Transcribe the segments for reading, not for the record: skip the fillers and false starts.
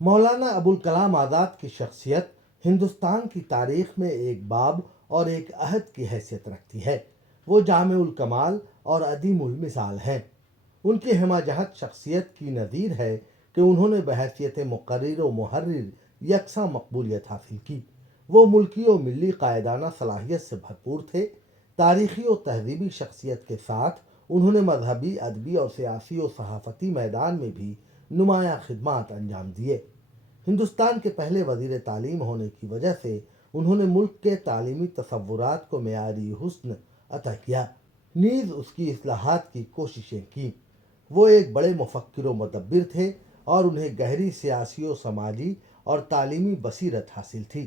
مولانا ابوال کلام آزاد کی شخصیت ہندوستان کی تاریخ میں ایک باب اور ایک عہد کی حیثیت رکھتی ہے۔ وہ جامع الکمال اور عدیم المثال ہیں۔ ان کی ہمہ جہت شخصیت کی نظیر ہے کہ انہوں نے بحیثیت مقرر و محرر یکساں مقبولیت حاصل کی۔ وہ ملکی و ملی قائدانہ صلاحیت سے بھرپور تھے۔ تاریخی و تہذیبی شخصیت کے ساتھ انہوں نے مذہبی، ادبی اور سیاسی و صحافتی میدان میں بھی نمایاں خدمات انجام دیے۔ ہندوستان کے پہلے وزیر تعلیم ہونے کی وجہ سے انہوں نے ملک کے تعلیمی تصورات کو معیاری حسن عطا کیا، نیز اس کی اصلاحات کی کوششیں کیں۔ وہ ایک بڑے مفکر و مدبر تھے اور انہیں گہری سیاسی و سماجی اور تعلیمی بصیرت حاصل تھی۔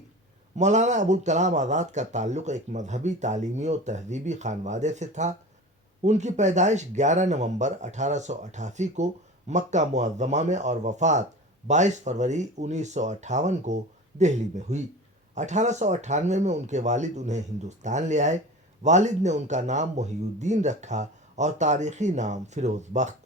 مولانا ابوالکلام آزاد کا تعلق ایک مذہبی، تعلیمی و تہذیبی خانوادے سے تھا۔ ان کی پیدائش 11 نومبر 1888 کو مکہ معظمہ میں اور وفات 22 فروری 1958 کو دہلی میں ہوئی۔ 1898 میں ان کے والد انہیں ہندوستان لے آئے۔ والد نے ان کا نام محی الدین رکھا اور تاریخی نام فیروز بخت۔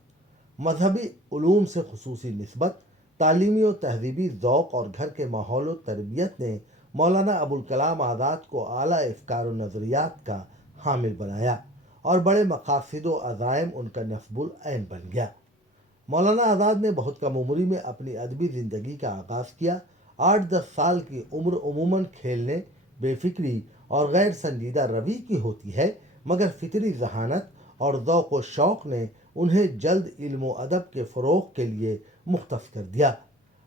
مذہبی علوم سے خصوصی نسبت، تعلیمی و تہذیبی ذوق اور گھر کے ماحول و تربیت نے مولانا ابوالکلام آزاد کو اعلیٰ افکار و نظریات کا حامل بنایا اور بڑے مقاصد و عزائم ان کا نصب العین بن گیا۔ مولانا آزاد نے بہت کم عمری میں اپنی ادبی زندگی کا آغاز کیا۔ 8-10 سال کی عمر عموماً کھیلنے، بے فکری اور غیر سنجیدہ روی کی ہوتی ہے، مگر فطری ذہانت اور ذوق و شوق نے انہیں جلد علم و ادب کے فروغ کے لیے مختص کر دیا۔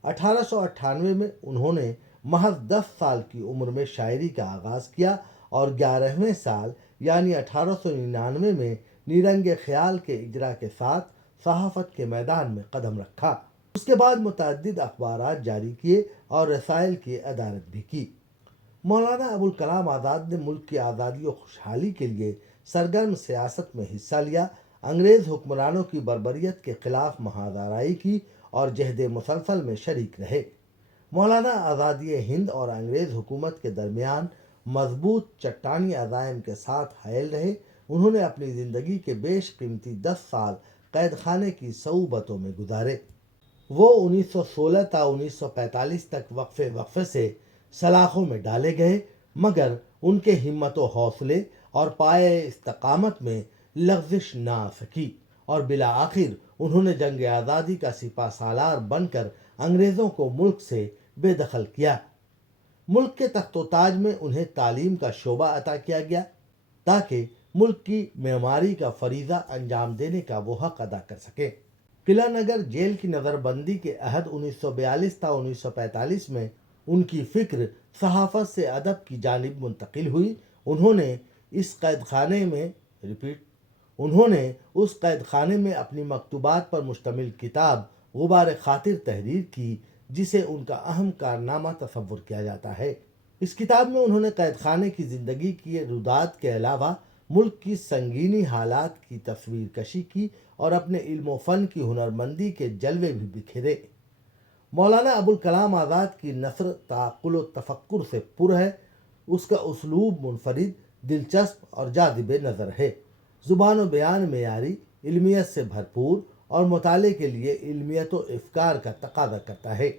1898 میں انہوں نے محض 10 سال کی عمر میں شاعری کا آغاز کیا اور 11ویں سال یعنی 1899 میں نیرنگ خیال کے اجرا کے ساتھ صحافت کے میدان میں قدم رکھا۔ اس کے بعد متعدد اخبارات جاری کیے اور رسائل کی ادارت بھی کی۔ مولانا ابوالکلام آزاد نے ملک کی آزادی و خوشحالی کے لیے سرگرم سیاست میں حصہ لیا، انگریز حکمرانوں کی بربریت کے خلاف محاذ آرائی کی اور جہد مسلسل میں شریک رہے۔ مولانا آزادی ہند اور انگریز حکومت کے درمیان مضبوط چٹانی عزائم کے ساتھ حائل رہے۔ انہوں نے اپنی زندگی کے بیش قیمتی 10 سال قید خانے کی صعوبتوں میں گزارے۔ وہ 1916 تا 1945 تک وقفے سے سلاخوں میں ڈالے گئے، مگر ان کے ہمت و حوصلے اور پائے استقامت میں لغزش نہ آ سکی اور بالآخر انہوں نے جنگ آزادی کا سپہ سالار بن کر انگریزوں کو ملک سے بے دخل کیا۔ ملک کے تخت و تاج میں انہیں تعلیم کا شعبہ عطا کیا گیا تاکہ ملک کی معماری کا فریضہ انجام دینے کا وہ حق ادا کر سکیں۔ قلعہ نگر جیل کی نظر بندی کے عہد 1942 تا 1945 میں ان کی فکر صحافت سے ادب کی جانب منتقل ہوئی۔ انہوں نے اس قید خانے میں اپنی مکتوبات پر مشتمل کتاب غبار خاطر تحریر کی، جسے ان کا اہم کارنامہ تصور کیا جاتا ہے۔ اس کتاب میں انہوں نے قید خانے کی زندگی کی رودات کے علاوہ ملک کی سنگینی حالات کی تصویر کشی کی اور اپنے علم و فن کی ہنرمندی کے جلوے بھی بکھیرے۔ مولانا ابوالکلام آزاد کی نثر تعقل و تفکر سے پر ہے۔ اس کا اسلوب منفرد، دلچسپ اور جاذب نظر ہے۔ زبان و بیان معیاری، علمیت سے بھرپور اور مطالعے کے لیے علمیت و افکار کا تقاضا کرتا ہے۔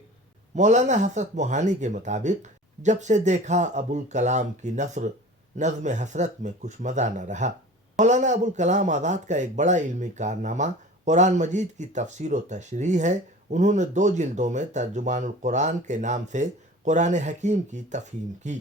مولانا حسرت موہانی کے مطابق جب سے دیکھا ابوالکلام کی نثر، نظم حسرت میں کچھ مزہ نہ رہا۔ مولانا ابوالکلام آزاد کا ایک بڑا علمی کارنامہ قرآن مجید کی تفسیر و تشریح ہے۔ انہوں نے 2 جلدوں میں ترجمان القرآن کے نام سے قرآن حکیم کی تفہیم کی۔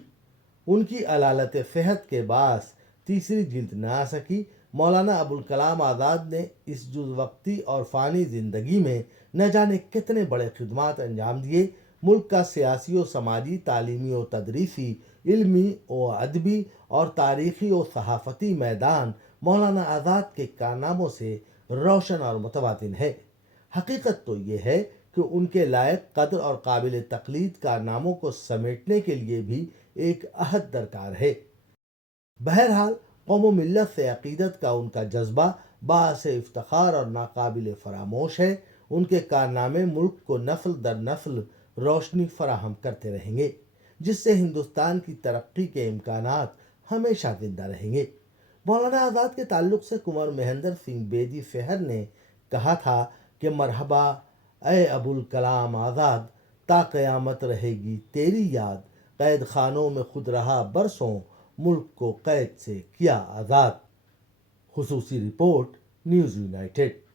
ان کی علالت صحت کے باعث تیسری جلد نہ آ سکی۔ مولانا ابوالکلام آزاد نے اس جز وقتی اور فانی زندگی میں نہ جانے کتنے بڑے خدمات انجام دیے۔ ملک کا سیاسی و سماجی، تعلیمی و تدریسی، علمی و ادبی اور تاریخی و صحافتی میدان مولانا آزاد کے کارناموں سے روشن اور متواتر ہے۔ حقیقت تو یہ ہے کہ ان کے لائق قدر اور قابل تقلید کارناموں کو سمیٹنے کے لیے بھی ایک عہد درکار ہے۔ بہرحال قوم و ملت سے عقیدت کا ان کا جذبہ باعث افتخار اور ناقابل فراموش ہے۔ ان کے کارنامے ملک کو نسل در نسل روشنی فراہم کرتے رہیں گے، جس سے ہندوستان کی ترقی کے امکانات ہمیشہ زندہ رہیں گے۔ مولانا آزاد کے تعلق سے کنور مہندر سنگھ بیدی فہر نے کہا تھا کہ مرحبا اے ابوالکلام آزاد، تا قیامت رہے گی تیری یاد، قید خانوں میں خود رہا برسوں، ملک کو قید سے کیا آزاد۔ خصوصی رپورٹ نیوز یونائیٹڈ۔